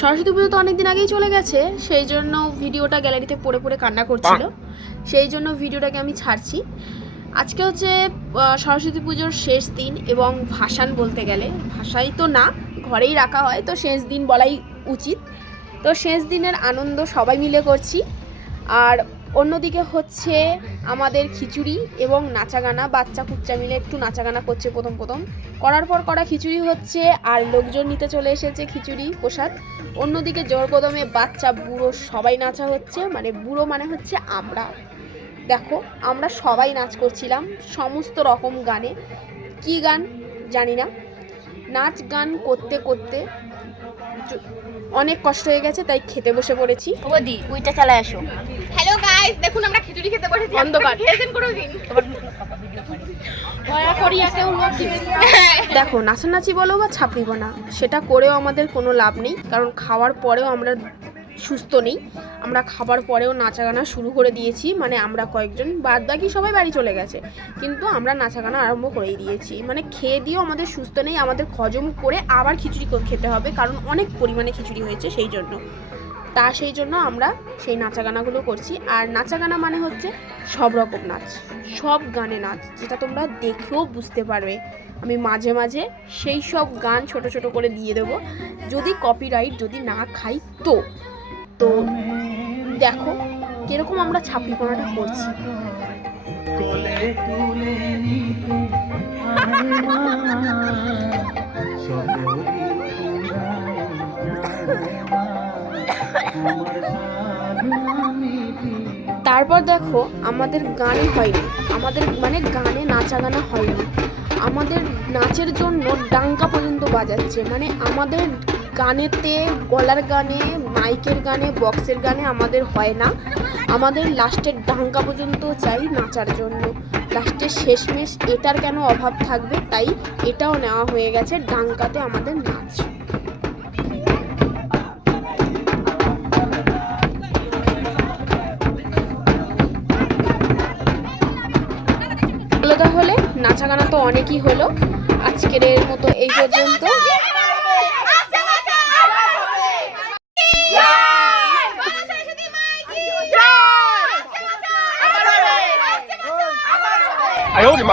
সরস্বতী পুজো তো অনেকদিন আগেই চলে গেছে, সেই জন্য ভিডিওটা গ্যালারিতে পড়ে পড়ে কান্না করছিল, সেই জন্য ভিডিওটাকে আমি ছাড়ছি। আজকে হচ্ছে সরস্বতী পুজোর শেষ দিন এবং ভাসান বলতে গেলে, ভাসাই তো না, ঘরেই রাখা হয়, তো শেষ দিন বলাই উচিত। তো শেষ দিনের আনন্দ সবাই মিলে করছি। আর অন্যদিকে হচ্ছে আমাদের খিচুড়ি এবং নাচা গানা, বাচ্চা কুচ্চা মিলে একটু নাচা গানা করছে প্রথম করার পর করা খিচুড়ি হচ্ছে, আর লোকজন নিতে চলে এসেছে খিচুড়ি প্রসাদ। অন্যদিকে জোর কদমে বাচ্চা বুড়ো সবাই নাচা হচ্ছে, মানে বুড়ো মানে হচ্ছে আমরা। দেখো আমরা সবাই নাচ করছিলাম সমস্ত রকম গানে, কি গান জানি না, নাচ গান করতে করতে অনেক কষ্ট হয়ে গেছে, তাই খেতে বসে পড়েছি। ওদি ওইটা চালায় আসো। হ্যালো গাইস, দেখুন আমরা খিচুড়ি খেতে বসেছি। অন্ধকার খেয়েছেন কোনোদিন? দেখো নাচানাচি বলো বা ছাপিব না, সেটা করেও আমাদের কোনো লাভ নেই, কারণ খাওয়ার পরেও আমরা সুস্থ নেই। আমরা খাবার পরেও নাচা গানা শুরু করে দিয়েছি, মানে আমরা কয়েকজন, বাদ বাকি সবাই বাড়ি চলে গেছে, কিন্তু আমরা নাচা গানা আরম্ভ করেই দিয়েছি। মানে খেয়ে দিয়েও আমাদের সুস্থ নেই, আমাদের হজম করে আবার খিচুড়ি খেতে হবে, কারণ অনেক পরিমাণে খিচুড়ি হয়েছে, সেই জন্য আমরা সেই নাচা গানাগুলো করছি। আর নাচা গানা মানে হচ্ছে সব রকম নাচ, সব গানে নাচ, যেটা তোমরা দেখেও বুঝতে পারবে। আমি মাঝে মাঝে সেই সব গান ছোট ছোট করে দিয়ে দেবো, যদি কপিরাইট যদি না খাই তো। তো দেখো কিরকম আমরা ছাপিপনাটা করছি। তারপর দেখো আমাদের গানই হয়নি, আমাদের মানে গানে নাচা গানা হয়নি, আমাদের নাচের জন্য ডাঙ্কা পর্যন্ত বাজাচ্ছে। মানে আমাদের গানেতে, গলার গানে, মাইকের গানে, বক্সের গানে আমাদের হয় না, আমাদের লাস্টের ডাঙ্কা পর্যন্ত চাই নাচার জন্য। লাস্টের শেষমেশ এটার কেন অভাব থাকবে, তাই এটাও নেওয়া হয়ে গেছে ডাঙ্কাতে আমাদের নাচ। তাহলে নাচা গানা তো অনেকই হলো, আজকের মতো এই পর্যন্ত।哎呦我的妈！